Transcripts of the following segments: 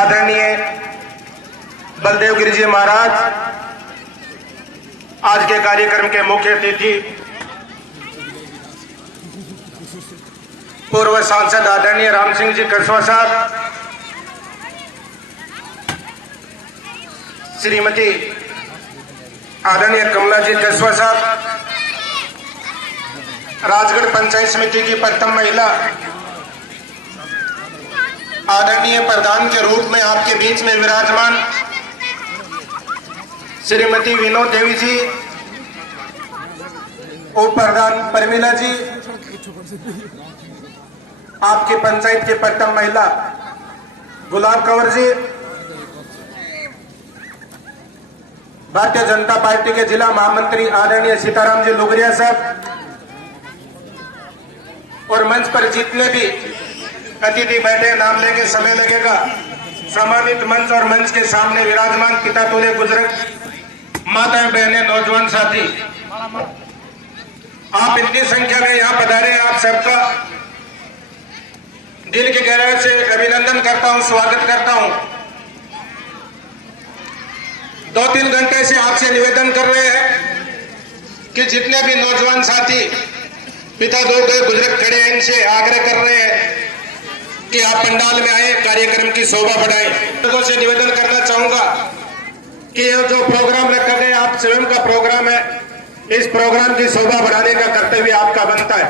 आदरणीय बलदेव गिरी जी महाराज, आज के कार्यक्रम के मुख्य अतिथि पूर्व सांसद आदरणीय राम सिंह जी कसवा साहब, श्रीमती आदरणीय कमला जी कसवा साहब, राजगढ़ पंचायत समिति की प्रथम महिला आदरणीय प्रधान के रूप में आपके बीच में विराजमान श्रीमती विनोद देवी जी, उप प्रधान परमिला जी, आपके पंचायत की प्रथम महिला गुलाब कंवर जी, भारतीय जनता पार्टी के जिला महामंत्री आदरणीय सीताराम जी लुगरिया साहब, और मंच पर जितने भी अतिथि बैठे, नाम लेके समय लगेगा, सम्मानित मंच और मंच के सामने विराजमान पिता तुल्य बुजुर्ग, माताएं, बहनें, नौजवान साथी, आप इतनी संख्या में यहाँ पधारे, आप सबका दिल की गहराई से अभिनंदन करता हूँ, स्वागत करता हूँ। 2-3 घंटे से आपसे निवेदन कर रहे हैं कि जितने भी नौजवान साथी पिता दो बुजुर्ग खड़े हैं, इनसे आग्रह कर रहे हैं कि आप पंडाल में आए, कार्यक्रम की शोभा बढ़ाएं। लोगों से निवेदन करना चाहूंगा कि ये जो प्रोग्राम रखा गया, आप स्वयं का प्रोग्राम है, इस प्रोग्राम की शोभा बढ़ाने का कर्तव्य आपका बनता है।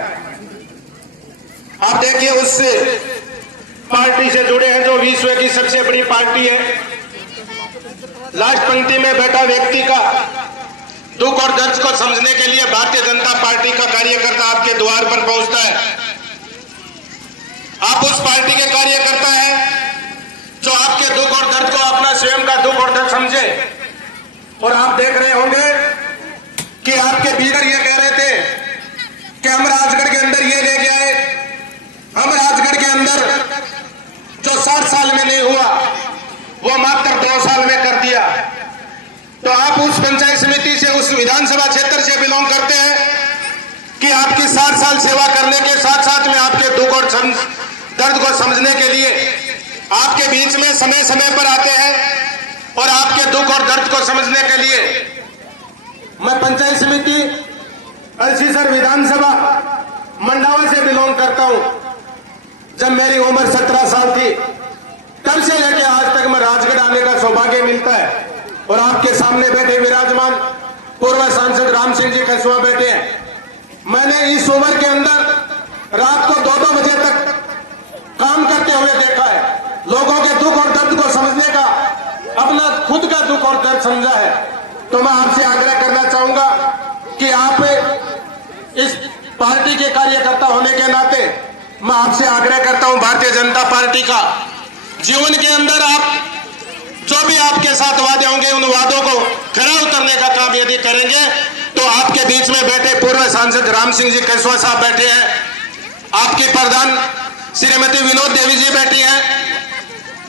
आप देखिए, उस पार्टी से जुड़े हैं जो विश्व की सबसे बड़ी पार्टी है, लास्ट पंक्ति में बैठा व्यक्ति का दुख और दर्द को समझने के लिए भारतीय जनता पार्टी का कार्यकर्ता आपके द्वार पर पहुंचता है। आप उस पार्टी के कार्यकर्ता हैं जो आपके दुख और दर्द को अपना स्वयं का दुख और दर्द समझे। और आप देख रहे होंगे कि आपके लीडर ये कह रहे थे कि हम राजगढ़ के अंदर ये ले गए, हम राजगढ़ के अंदर जो 60 साल में नहीं हुआ वो मात्र 2 साल में कर दिया। तो आप उस पंचायत समिति से, उस विधानसभा क्षेत्र से बिलोंग करते हैं कि आपकी 60 साल सेवा करने के साथ साथ में आपके दुख और दर्द को समझने के लिए आपके बीच में समय समय पर आते हैं और आपके दुख और दर्द को समझने के लिए मैं पंचायत समिति अलसीसर विधानसभा मंडावा से बिलोंग करता हूं। जब मेरी उम्र 17 साल थी, तब से लेकर आज तक मैं राजगढ़ आने का सौभाग्य मिलता है। और आपके सामने बैठे विराजमान पूर्व सांसद राम सिंह जी कसवा बैठे हैं। मैंने इस उम्र के अंदर रात को 2-2 बजे तक काम करते हुए देखा है, लोगों के दुख और दर्द को समझने का, अपना खुद का दुख और दर्द समझा है। तो मैं आपसे आग्रह करना चाहूंगा कि आप इस पार्टी के कार्यकर्ता होने के नाते मैं आपसे आग्रह करता हूं, भारतीय जनता पार्टी का जीवन के अंदर आप जो भी आपके साथ वादे होंगे, उन वादों को खरा उतरने का काम यदि करेंगे तो आपके बीच में बैठे पूर्व सांसद राम सिंह जी कसवा साहब बैठे हैं, आपकी प्रधान श्रीमती विनोद देवी जी बैठी हैं।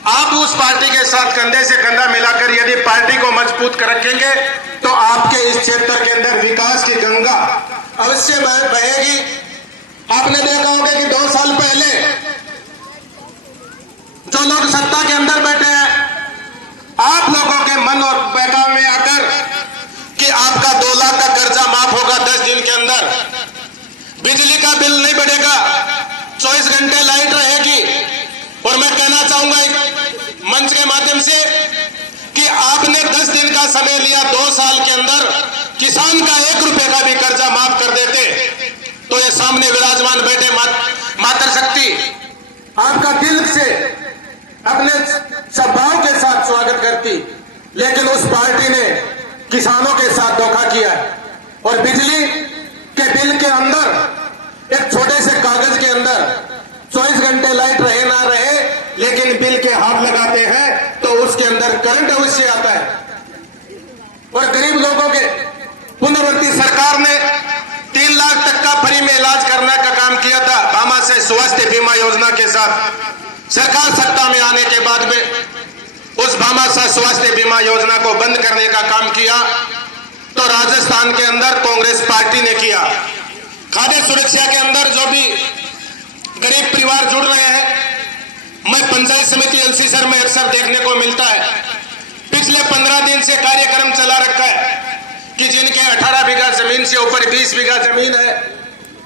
आप उस पार्टी के साथ कंधे से कंधा मिलाकर यदि पार्टी को मजबूत कर रखेंगे तो आपके इस क्षेत्र के अंदर विकास की गंगा अवश्य बहेगी। आपने देखा होगा कि 2 साल पहले जो लोग सत्ता के अंदर बैठे हैं, आप लोगों के मन और बहकावे में आकर कि आपका 2 लाख का कर्जा माफ होगा 10 दिन के अंदर, बिजली का बिल नहीं बढ़ेगा, 24 घंटे लाइट रहेगी। और मैं कहना चाहूंगा मंच के माध्यम से कि आपने 10 दिन का समय लिया, 2 साल के अंदर किसान का 1 रुपए का भी कर्जा माफ कर देते तो ये सामने विराजमान बैठे मातृशक्ति आपका दिल से अपने सद्भाव के साथ स्वागत करती, लेकिन उस पार्टी ने किसानों के साथ धोखा किया और बिजली के बिल के अंदर एक छोटे से कागज के अंदर 24 घंटे लाइट रहे ना रहे, लेकिन बिल के हाथ लगाते हैं तो उसके अंदर करंट अवश्य आता है। और गरीब लोगों के पुनर्वती सरकार ने 3 लाख तक का फ्री में इलाज करने का काम किया था भामा से स्वास्थ्य बीमा योजना के साथ। सरकार सत्ता में आने के बाद में उस भामा से स्वास्थ्य बीमा योजना को बंद करने का काम किया तो राजस्थान के अंदर कांग्रेस पार्टी ने किया। खाद्य सुरक्षा के अंदर जो भी गरीब परिवार जुड़ रहे हैं, मैं पंचायत समिति एलसीसर में अक्सर देखने को मिलता है। पिछले 15 दिन से कार्यक्रम चला रखा है कि जिनके 18 बीघा जमीन से ऊपर 20 बीघा जमीन है,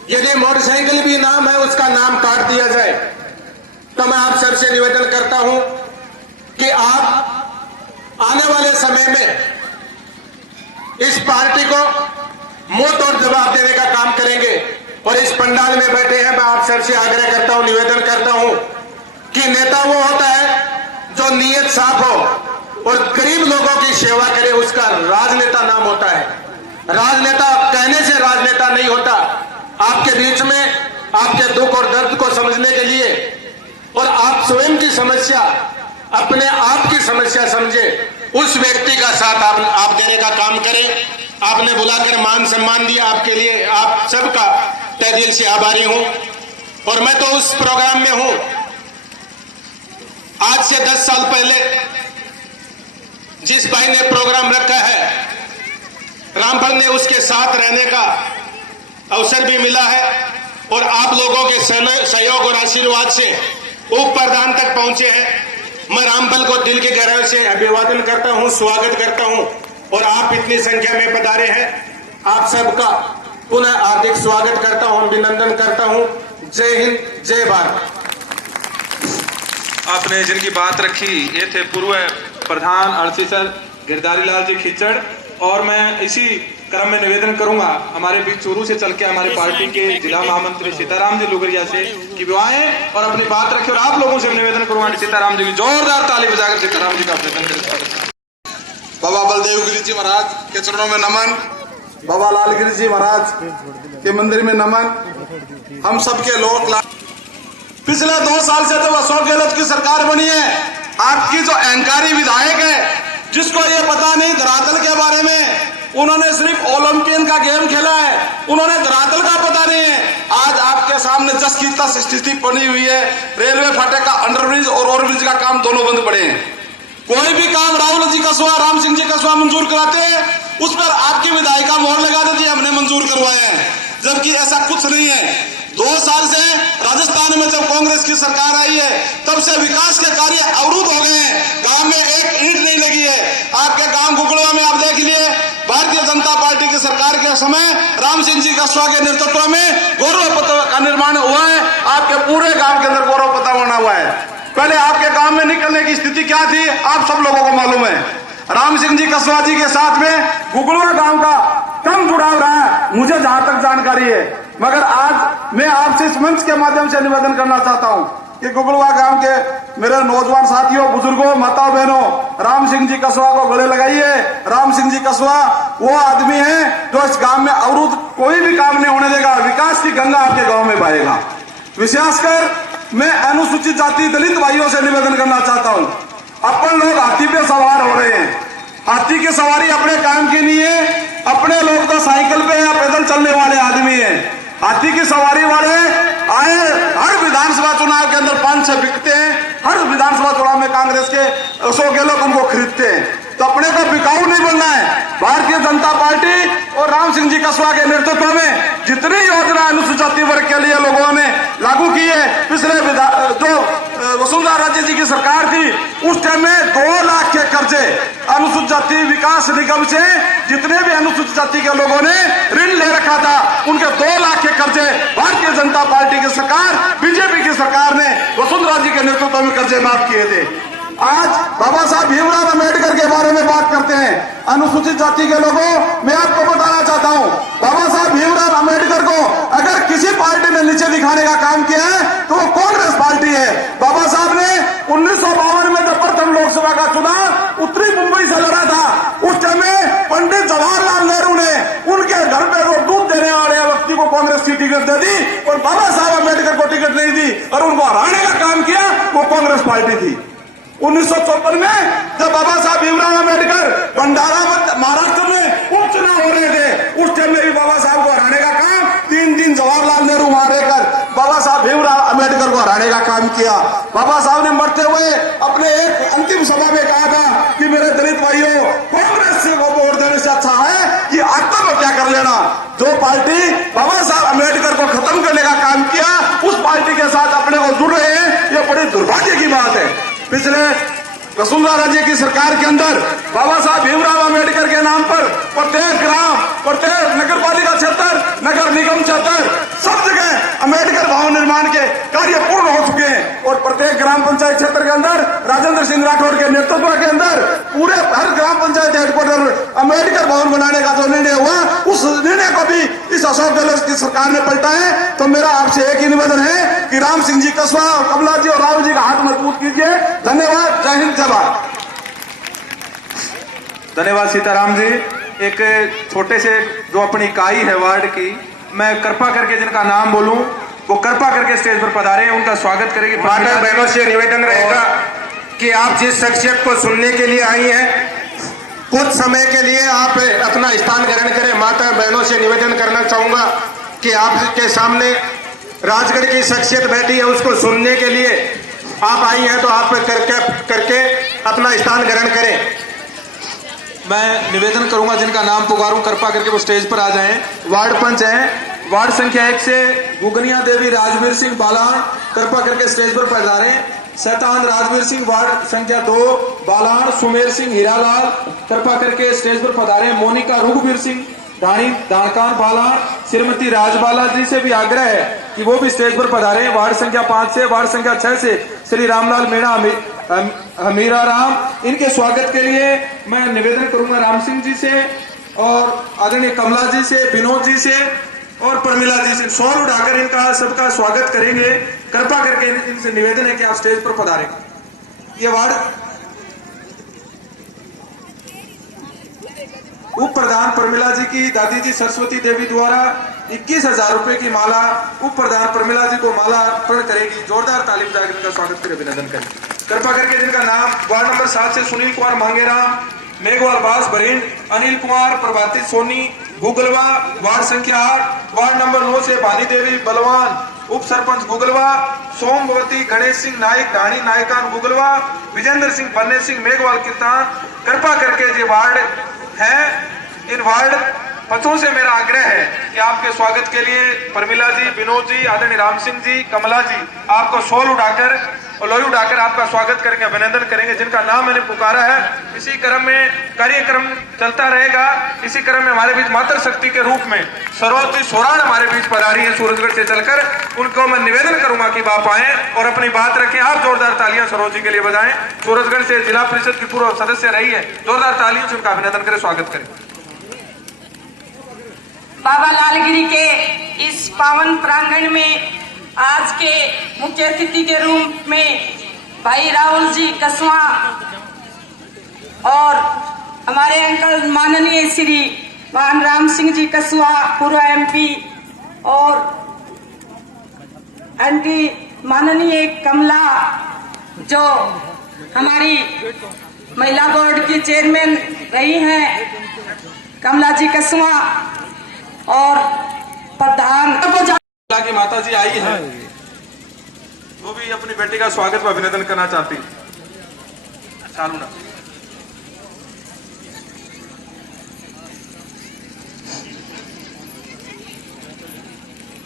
यदि मोटरसाइकिल भी नाम है उसका नाम काट दिया जाए। तो मैं आप सबसे निवेदन करता हूं कि आप आने वाले समय में इस पार्टी को मुंह तोड़ जवाब देने का काम करेंगे। और इस पंडाल में बैठे हैं, मैं आप सबसे आग्रह करता हूं, निवेदन करता हूं कि नेता वो होता है जो नीयत साफ हो और गरीब लोगों की सेवा करे, उसका राजनेता नाम होता है। राजनेता कहने से राजनेता नहीं होता। आपके बीच में आपके दुख और दर्द को समझने के लिए और आप स्वयं की समस्या, अपने आप की समस्या समझे, उस व्यक्ति का साथ आप देने का काम करें। आपने बुलाकर मान सम्मान दिया, आपके लिए आप सबका तहे दिल से आभारी हूं। और मैं तो उस प्रोग्राम में हूं, आज से 10 साल पहले जिस भाई ने प्रोग्राम रखा है, रामफल ने उसके साथ रहने का अवसर भी मिला है और आप लोगों के सहयोग और आशीर्वाद से उप प्रधान तक पहुंचे हैं। मैं रामफल को दिल के गहराई से अभिवादन करता हूं, स्वागत करता हूं। और आप इतनी संख्या में पधारे हैं, आप सबका पुनः हार्दिक स्वागत करता हूं, अभिनंदन करता हूं। जय हिंद, जय भारत। आपने जिनकी बात रखी ये थे पूर्व प्रधान अर्थसर गिरधारी लाल जी खिचड़। और मैं इसी क्रम में निवेदन करूंगा हमारे बीच चूरू से चल के हमारे पार्टी के जिला महामंत्री सीताराम जी लुगरिया से कि वो आए और अपनी बात रखें। और आप लोगों से निवेदन करूंगा कि सीताराम जी की जोरदार ताली बजाकर सीताराम जी का अभिनंदन करें। बाबा बलदेव गिरी जी महाराज के चरणों में नमन, बाबा लाल गिरी जी महाराज के मंदिर में नमन। हम सबके लोक पिछले 2 साल से तो अशोक गहलोत की सरकार बनी है। आपकी जो अहंकारी विधायक है, जिसको ये पता नहीं धरातल के बारे में, उन्होंने सिर्फ ओलंपियन का गेम खेला है, उन्होंने धरातल का पता नहीं है। आज आपके सामने जस की तस स्थिति बनी हुई है। रेलवे फाटक का अंडरब्रिज और ओवरब्रिज का काम दोनों बंद पड़े हैं। कोई भी काम राहुल जी कसवा, राम सिंह जी कसवा मंजूर कराते हैं, उस पर आपकी विधायिका मोहर लगा देती है हमने मंजूर करवाए हैं, जबकि ऐसा कुछ नहीं है। 2 साल से राजस्थान में जब कांग्रेस की सरकार आई है, तब से विकास के कार्य अवरुद्ध हो गए हैं। गांव में एक ईंट नहीं लगी है। आपके गांव गुगड़वा में आप देख लिए, भारतीय जनता पार्टी की सरकार के समय राम सिंह जी कसवा के नेतृत्व में गौरव पथ का निर्माण हुआ है। आपके पूरे गांव के अंदर गौरव पथ बना हुआ है। पहले आपके गांव में निकलने की स्थिति क्या थी, आप सब लोगों को मालूम है। राम सिंह जी कसवा जी के साथ में गुगड़वा गांव का कम जुड़ाव रहा है, मुझे जहां तक जानकारी है। मगर आज मैं आपसे इस मंच के माध्यम से निवेदन करना चाहता हूं कि गुगड़वा गांव के मेरे नौजवान साथियों, बुजुर्गों, माताओं, बहनों, राम सिंह जी कसवा को गले लगाइए। राम सिंह जी कसवा वो आदमी है जो इस गांव में अवरुद्ध कोई भी काम नहीं होने देगा। विकास की गंगा आपके गांव में बहेगा। विशेषकर मैं अनुसूचित जाति दलित भाइयों से निवेदन करना चाहता हूं, अपन लोग हाथी पे सवार हो रहे हैं। हाथी की सवारी अपने काम की नहीं है। अपने लोग तो साइकिल पे या पैदल चलने वाले आदमी हैं। हाथी की सवारी वाले आए हर विधानसभा चुनाव के अंदर 5-6 बिकते हैं। हर विधानसभा चुनाव में कांग्रेस के अशोक गहलोत उनको खरीदते हैं। तो अपने को बिकाऊ नहीं बनना है। भारतीय जनता पार्टी और राम सिंह जी कसवा के नेतृत्व में जितनी योजना अनुसूचित वर्ग के लिए लोगों ने लागू की है, पिछले जो वसुंधरा राजे जी की सरकार थी उस टाइम में 2 लाख के कर्जे अनुसूचित जाति विकास निगम से जितने भी अनुसूचित जाति के लोगों ने ऋण ले रखा था, उनके 2 लाख के कर्जे भारतीय जनता पार्टी की सरकार, बीजेपी की सरकार ने वसुंधरा जी के नेतृत्व में कर्जे माफ किए थे। आज बाबा साहब भीमराव अम्बेडकर के बारे में बात करते हैं। अनुसूचित जाति के लोगों, मैं आपको बताना चाहता हूं, बाबा साहब भीमराव अम्बेडकर को अगर किसी पार्टी ने नीचे दिखाने का काम किया है तो वो कांग्रेस पार्टी है। बाबा साहब ने 1952 में जब प्रथम लोकसभा का चुनाव उत्तरी मुंबई से लड़ा था, उस समय पंडित जवाहरलाल नेहरू ने उनके घर पे वो दूध देने वाले व्यक्ति को कांग्रेस की टिकट दे दी और बाबा साहब अम्बेडकर को टिकट नहीं दी और उनको हराने का काम किया वो कांग्रेस पार्टी थी। 1954 में जब बाबा साहब भीमराव अम्बेडकर भंडारा महाराष्ट्र में उपचुनाव हो रहे थे, उस टाइम में भी बाबा साहब को हराने का काम 3 दिन जवाहरलाल नेहरू वहां रहकर बाबा साहब भीमराव अम्बेडकर को हराने का काम किया। बाबा साहब ने मरते हुए अपने एक अंतिम सभा में कहा था कि मेरे दलित भाइयों, कांग्रेस से वो वोट देने से अच्छा है कि आत्महत्या कर लेना। जो पार्टी बाबा साहब अम्बेडकर को खत्म करने का काम किया, उस पार्टी के साथ अपने को जुड़ रहे हैं, ये बड़ी दुर्भाग्य की बात है। पिछले वसुंधरा राज्य की सरकार के अंदर बाबा साहब भीमराव अम्बेडकर के नाम पर प्रत्येक ग्राम, प्रत्येक नगर पालिका क्षेत्र, नगर निगम क्षेत्र, सब जगह अम्बेडकर भवन निर्माण के कार्य पूर्ण हो चुके हैं और प्रत्येक ग्राम पंचायत क्षेत्र के अंदर राजेंद्र सिंह राठौड़ के नेतृत्व के अंदर पूरे हर ग्राम पंचायत हेडक्वार्टर अम्बेडकर भवन बनाने का जो निर्णय हुआ, उस निर्णय को भी इस अशोक गहलोत की सरकार ने पलटा है। तो मेरा आपसे एक ही निवेदन है कि राम सिंह जी कस्बा, कमला जी और राहुल जी का हाथ मजबूत कीजिए। धन्यवाद। जय हिंद, जय भारत। धन्यवाद सीताराम जी। एक छोटे से जो अपनी इकाई है वार्ड की, मैं कृपा करके जिनका नाम बोलूं वो कृपा करके स्टेज पर पधारे, उनका स्वागत करेगी। माता बहनों से निवेदन रहेगा कि आप जिस शख्सियत को सुनने के लिए आई हैं, कुछ समय के लिए आप अपना स्थान ग्रहण करें। माता बहनों से निवेदन करना चाहूंगा कि आपके सामने राजगढ़ की शख्सियत बैठी है, उसको सुनने के लिए आप आई हैं, तो आप करके अपना स्थान ग्रहण करें। मैं निवेदन करूंगा जिनका नाम पुकारूं कृपा करके वो स्टेज पर आ जाएं। वार्ड पंच हैं, वार्ड संख्या 1 से गुगनिया देवी राजवीर सिंह बालान, कृपा करके स्टेज पर पधारें। शैतान राजवीर सिंह, वार्ड संख्या 2 बालान, सुमेर सिंह हीरालाल, कृपा करके स्टेज पर पधारें। मोनिका रघुवीर सिंह धानी दानकान बालान, श्रीमती राजबाला जी से भी आग्रह है कि वो भी स्टेज पर पधारें। वार्ड संख्या 5 से, वार्ड संख्या 6 से श्री रामलाल मीणा हमीरा राम, इनके स्वागत के लिए मैं निवेदन करूंगा राम सिंह जी से और आदरणीय कमला जी से, विनोद जी से और प्रमिला जी से। शॉल उठाकर इनका सबका स्वागत करेंगे। कृपा करके इनसे निवेदन है कि आप स्टेज पर पधारें। ये वार्ड उप प्रधान प्रमिला जी की दादी जी सरस्वती देवी द्वारा 21,000 रुपए की माला उप प्रधान प्रमिला जी को माला अर्पण करेगी। जोरदार ताली बजाकर इनका स्वागत करें, अभिनंदन करें। कृपा करके जिनका नाम वार्ड नंबर 7 से सुनील कुमार मांगेराम, मेघवाल बास बरिंड, अनिल कुमार, प्रभाती सोनी गुगलवा, वार्ड संख्या 8, वार्ड नंबर 9 से भानी देवी बलवान, उप सरपंच गुगलवा, सोमवती गणेश सिंह नाइक ढाणी नायकान गुगलवा, विजेंद्र सिंह बन्ने सिंह मेघवाल कीर्तान। कृपा करके ये वार्ड है, इन वार्ड पंचों से मेरा आग्रह है कि आपके स्वागत के लिए प्रमिला जी, विनोद जी, आदरणीय राम सिंह जी, कमला जी आपको शॉल उठाकर और लोई उठाकर आपका स्वागत करेंगे, अभिनंदन करेंगे। जिनका नाम मैंने पुकारा है, इसी क्रम में कार्यक्रम चलता रहेगा। इसी क्रम में हमारे बीच मातृ शक्ति के रूप में सरोज सोरान हमारे बीच पधारी है सूरजगढ़ से चलकर। उनको मैं निवेदन करूंगा कि आप आए और अपनी बात रखें। आप जोरदार तालियां सरोज जी के लिए बजाएं। सूरजगढ़ से जिला परिषद की पूर्व सदस्य रही है, जोरदार तालियों से उनका अभिनंदन करें, स्वागत करें। बाबा लालगिरी के इस पावन प्रांगण में आज के मुख्य अतिथि के रूप में भाई राहुल जी कसवा और हमारे अंकल माननीय श्री मान राम सिंह जी कसवा पूर्व MP और आंटी माननीय कमला जो हमारी महिला बोर्ड की चेयरमैन रही हैं, कमला जी कसवा और प्रधान की माता जी आई है, वो भी अपनी बेटी का स्वागत व अभिनंदन करना चाहती। चालू ना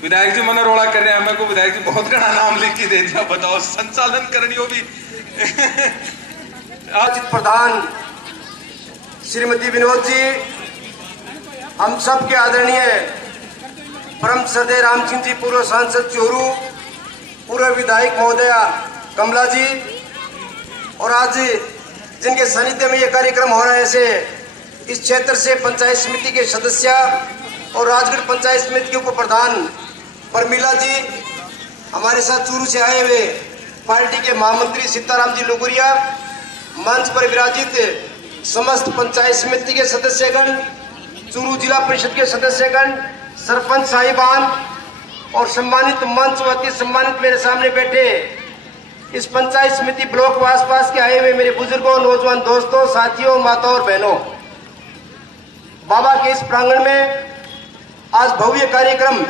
विधायक जी मने रोड़ा कर रहे हैं, मेरे को विधायक जी बहुत बड़ा नाम लिख के दे दिया, बताओ संचालन करनी भी। आज प्रधान श्रीमती विनोद जी, हम सब के आदरणीय परम श्रद्धेय राम सिंह जी पूर्व सांसद चोरू, पूर्व विधायक महोदया कमला जी और आज जिनके सानिध्य में ये कार्यक्रम हो रहा है, ऐसे इस क्षेत्र से पंचायत समिति के सदस्य और राजगढ़ पंचायत समिति के उप प्रधान प्रमिला जी, हमारे साथ चूरू से आए हुए पार्टी के महामंत्री सीताराम जी लोगुरिया, मंच पर विराजित समस्त पंचायत समिति के सदस्यगण, चूरू जिला परिषद के सदस्यगण, सरपंच साहिबान और सम्मानित मंच व अति सम्मानित मेरे सामने बैठे इस पंचायत समिति ब्लॉक व आसपास के आए हुए मेरे बुजुर्गों, नौजवान दोस्तों, साथियों, माताओं और बहनों, बाबा के इस प्रांगण में आज भव्य कार्यक्रम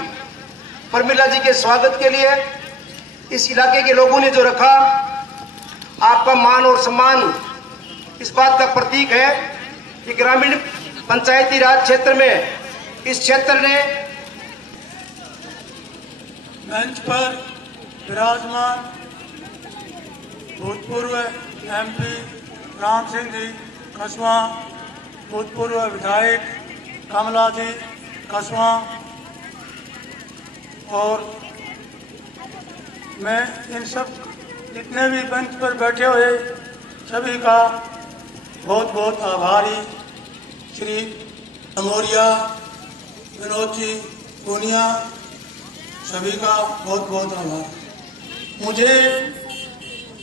प्रमिला जी के स्वागत के लिए इस इलाके के लोगों ने जो रखा, आपका मान और सम्मान इस बात का प्रतीक है कि ग्रामीण पंचायती राज क्षेत्र में इस क्षेत्र ने मंच पर विराजमान भूतपूर्व MP राम सिंह जी कसवा, भूतपूर्व विधायक कमला जी कसवा, और मैं इन सब जितने भी मंच पर बैठे हुए सभी का बहुत बहुत आभारी। श्री अमोरिया, विनोद जी, पूनिया, सभी का बहुत बहुत आभार। मुझे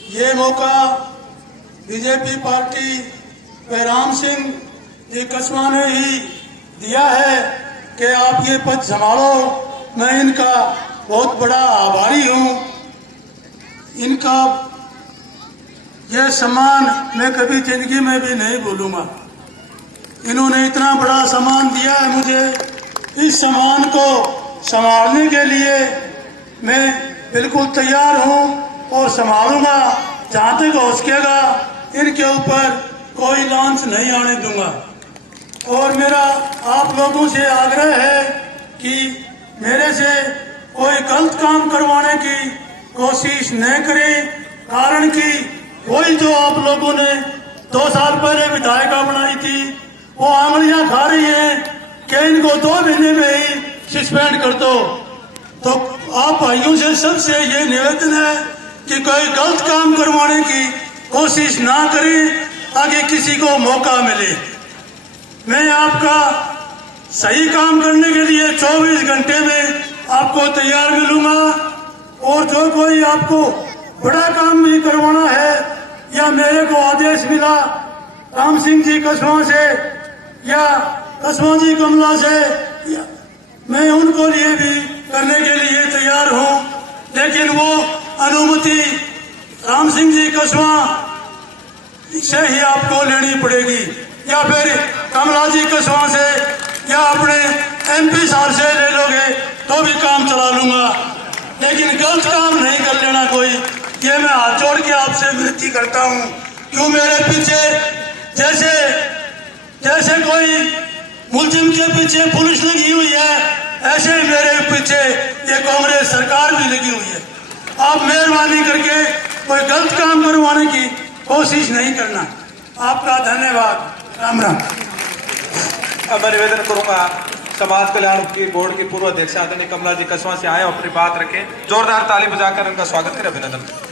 ये मौका बीजेपी पार्टी व राम सिंह जी कसवा ने ही दिया है कि आप ये पद संभालो। मैं इनका बहुत बड़ा आभारी हूँ। इनका यह सम्मान मैं कभी जिंदगी में भी नहीं भूलूंगा। इन्होंने इतना बड़ा सम्मान दिया है मुझे। इस सम्मान को संभालने के लिए मैं बिल्कुल तैयार हूँ और संभालूंगा। जहाँ तक हो सकेगा इनके ऊपर कोई लांच नहीं आने दूंगा। और मेरा आप लोगों से आग्रह है कि मेरे से कोई गलत काम करवाने की कोशिश न करें। कारण कि वही जो आप लोगों ने 2 साल पहले विधायिका बनाई थी वो आंगलियां खा रही हैं कि इनको 2 महीने में ही सस्पेंड कर दो। तो आप भाइयों से सबसे ये निवेदन है कि कोई गलत काम करवाने की कोशिश ना करें ताकि किसी को मौका मिले। मैं आपका सही काम करने के लिए 24 घंटे में आपको तैयार मिलूंगा। और जो कोई आपको बड़ा काम भी करवाना है या मेरे को आदेश मिला राम सिंह जी कसवा से या कसवा जी कमला से, मैं उनको लिए भी करने के लिए तैयार हूं। लेकिन वो अनुमति राम सिंह जी कसवा से ही आपको लेनी पड़ेगी या फिर कमला जी कसवा से या अपने MP साहब से ले लोगे तो भी काम चला लूंगा। लेकिन गलत काम नहीं कर लेना कोई। ये मैं हाथ जोड़ के आपसे विनती करता हूँ। क्यों मेरे पीछे जैसे जैसे कोई मुलजिम के पीछे पुलिस लगी हुई है, ऐसे मेरे पीछे ये कांग्रेस सरकार भी लगी हुई है। आप मेहरबानी करके कोई गलत काम करवाने की कोशिश नहीं करना। आपका धन्यवाद। राम राम। अब मैं निवेदन करूंगा समाज कल्याण की बोर्ड की पूर्व अध्यक्ष आदरणीय कमला जी कसवा से आए और अपनी बात रखें। जोरदार ताली बजाकर उनका स्वागत करें, अभिनंदन।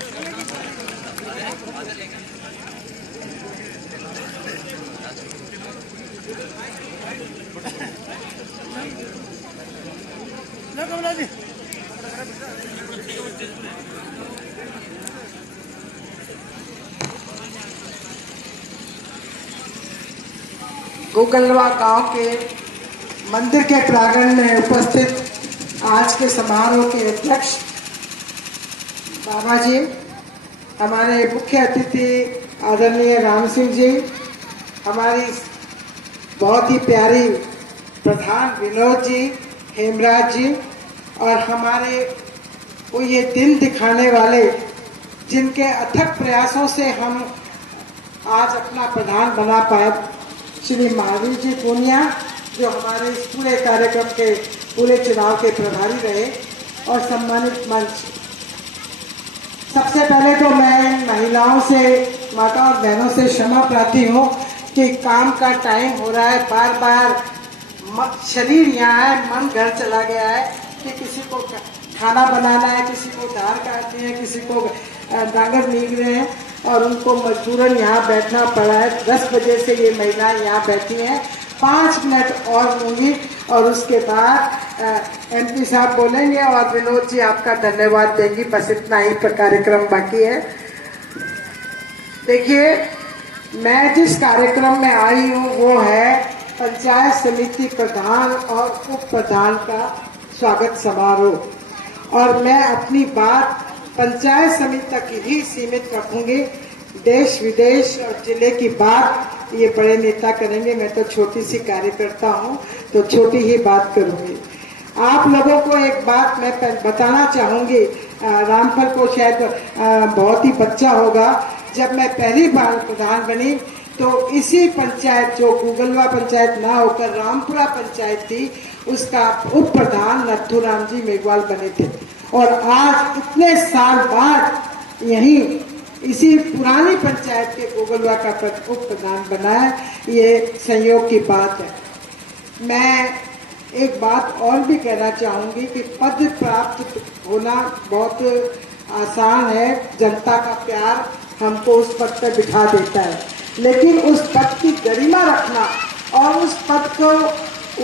गोगलवा गांव के मंदिर के प्रांगण में उपस्थित आज के समारोह के अध्यक्ष बाबा जी, हमारे मुख्य अतिथि आदरणीय राम सिंह जी, हमारी बहुत ही प्यारी प्रधान विनोद जी, हेमराज जी, और हमारे को ये दिन दिखाने वाले जिनके अथक प्रयासों से हम आज अपना प्रधान बना पाए, श्री महावीर जी पूनिया, जो हमारे इस पूरे कार्यक्रम के पूरे चुनाव के प्रभारी रहे, और सम्मानित मंच। सबसे पहले तो मैं महिलाओं से, माता और बहनों से क्षमा प्रार्थी हूँ कि काम का टाइम हो रहा है, बार बार शरीर यहाँ है, मन घर चला गया है कि किसी को खाना बनाना है, किसी को धार काटनी है, किसी को डांगर नींद रहे हैं और उनको मजबूरन यहाँ बैठना पड़ा है। 10 बजे से ये महिलाएं यहाँ बैठी हैं। 5 मिनट और लूंगी और उसके बाद MP साहब बोलेंगे और विनोद जी आपका धन्यवाद देंगी। बस इतना ही पर कार्यक्रम बाकी है। देखिए, मैं जिस कार्यक्रम में आई हूँ वो है पंचायत समिति प्रधान और उप प्रधान का स्वागत समारोह, और मैं अपनी बात पंचायत समिति तक ही सीमित रखूंगी। देश विदेश और जिले की बात ये बड़े नेता करेंगे, मैं तो छोटी सी कार्यकर्ता हूँ तो छोटी ही बात करूंगी। आप लोगों को एक बात मैं बताना चाहूंगी। रामफल को शायद बहुत ही बच्चा होगा, जब मैं पहली बार प्रधान बनी तो इसी पंचायत, जो गूगलवा पंचायत ना होकर रामपुरा पंचायत थी, उसका उप प्रधान नथुराम जी मेघवाल बने थे। और आज इतने साल बाद यही इसी पुरानी पंचायत के गोगलवा का उप प्रधान बनाया, ये संयोग की बात है। मैं एक बात और भी कहना चाहूंगी कि पद प्राप्त होना बहुत आसान है, जनता का प्यार हमको उस पद पर बिठा देता है, लेकिन उस पद की गरिमा रखना और उस पद को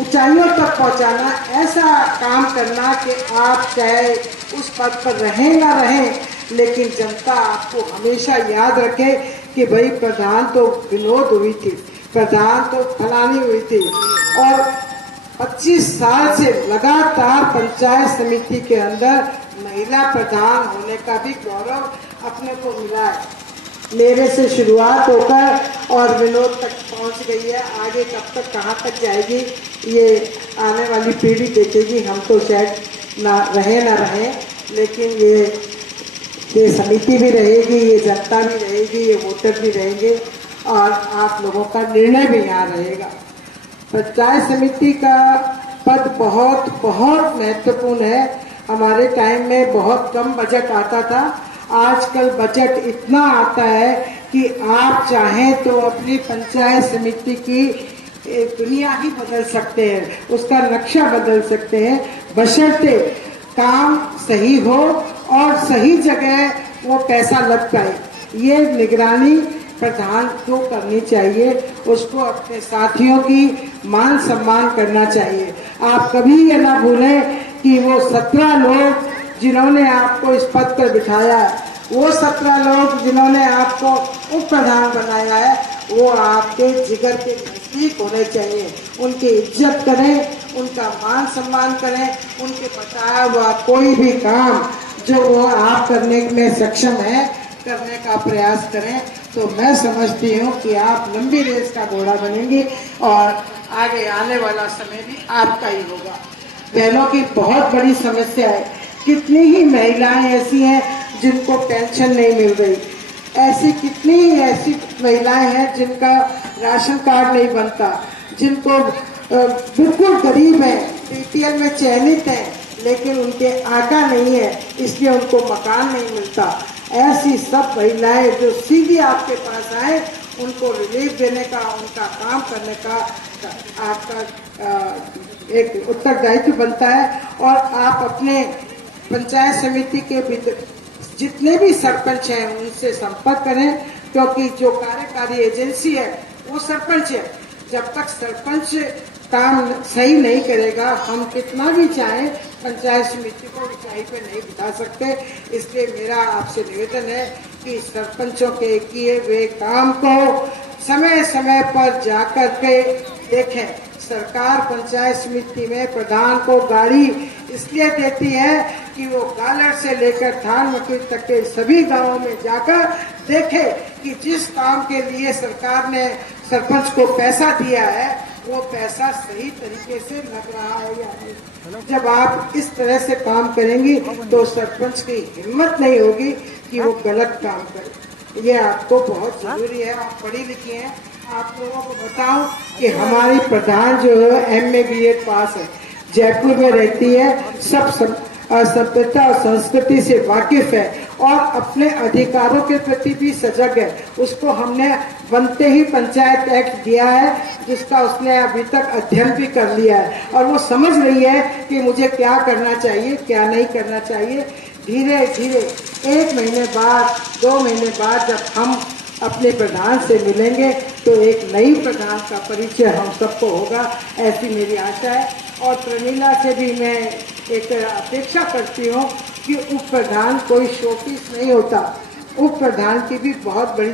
ऊंचाइयों तक पहुंचाना, ऐसा काम करना कि आप चाहे उस पद पर रहें ना रहें, लेकिन जनता आपको हमेशा याद रखे कि भाई प्रधान तो विनोद हुई थी, प्रधान तो फलानी हुई थी। और 25 साल से लगातार पंचायत समिति के अंदर महिला प्रधान होने का भी गौरव अपने को मिला है। मेरे से शुरुआत होकर और विनोद तक पहुंच गई है, आगे कब तक कहां तक जाएगी ये आने वाली पीढ़ी देखेगी। हम तो शायद ना रहे, लेकिन ये समिति भी रहेगी, ये जनता भी रहेगी, ये वोटर भी रहेंगे और आप लोगों का निर्णय भी यहाँ रहेगा। पंचायत समिति का पद बहुत बहुत महत्वपूर्ण है। हमारे टाइम में बहुत कम बजट आता था, आजकल बजट इतना आता है कि आप चाहें तो अपनी पंचायत समिति की दुनिया ही बदल सकते हैं, उसका नक्शा बदल सकते हैं, बशर्ते काम सही हो और सही जगह वो पैसा लग पाए। ये निगरानी प्रधान को करनी चाहिए, उसको अपने साथियों की मान सम्मान करना चाहिए। आप कभी ये ना भूलें कि वो 17 लोग जिन्होंने आपको इस पद पर बिठाया है, वो 17 लोग जिन्होंने आपको उप प्रधान बनाया है, वो आपके जिगर के नजदीक होने चाहिए। उनकी इज्जत करें, उनका मान सम्मान करें, उनके बताया हुआ कोई भी काम जो वो आप करने में सक्षम है करने का प्रयास करें, तो मैं समझती हूँ कि आप लंबी रेस का घोड़ा बनेंगे और आगे आने वाला समय भी आपका ही होगा। बहनों की बहुत बड़ी समस्या है, कितनी ही महिलाएं ऐसी हैं जिनको पेंशन नहीं मिल रही, ऐसी कितनी ही ऐसी महिलाएं हैं जिनका राशन कार्ड नहीं बनता, जिनको बिल्कुल गरीब हैं, बीपीएल में चयनित हैं, लेकिन उनके आका नहीं है, इसलिए उनको मकान नहीं मिलता। ऐसी सब महिलाएं जो सीधी आपके पास आए, उनको रिलीफ देने का, उनका काम करने का आपका एक उत्तरदायित्व बनता है। और आप अपने पंचायत समिति के जितने भी सरपंच हैं उनसे संपर्क करें, क्योंकि जो कार्यकारी एजेंसी है वो सरपंच है। जब तक सरपंच काम सही नहीं करेगा, हम कितना भी चाहें पंचायत समिति को ऊंचाई पे नहीं बिठा सकते। इसलिए मेरा आपसे निवेदन है कि सरपंचों के किए हुए काम को समय समय पर जाकर के देखें। सरकार पंचायत समिति में प्रधान को गाड़ी इसलिए देती है कि वो गालर से लेकर थान मकई तक के सभी गांवों में जाकर देखे कि जिस काम के लिए सरकार ने सरपंच को पैसा दिया है वो पैसा सही तरीके से लग रहा है या नहीं। जब आप इस तरह से काम करेंगी तो सरपंच की हिम्मत नहीं होगी कि वो गलत काम करे। ये आपको बहुत जरूरी है। आप पढ़ी लिखी हैं, आप लोगों को बताऊं कि हमारी प्रधान जो है MA BEd पास है, जयपुर में रहती है, सब सभ्यता और संस्कृति से वाकिफ है और अपने अधिकारों के प्रति भी सजग है। उसको हमने बनते ही पंचायत एक्ट दिया है, जिसका उसने अभी तक अध्ययन भी कर लिया है और वो समझ रही है कि मुझे क्या करना चाहिए, क्या नहीं करना चाहिए। धीरे धीरे 1 महीने बाद, 2 महीने बाद जब हम अपने प्रधान से मिलेंगे तो एक नई प्रधान का परिचय हम सबको होगा, ऐसी मेरी आशा है। और प्रमीला से भी मैं एक अपेक्षा करती हूँ कि उप प्रधान कोई शोपीस नहीं होता, उप प्रधान की भी बहुत बड़ी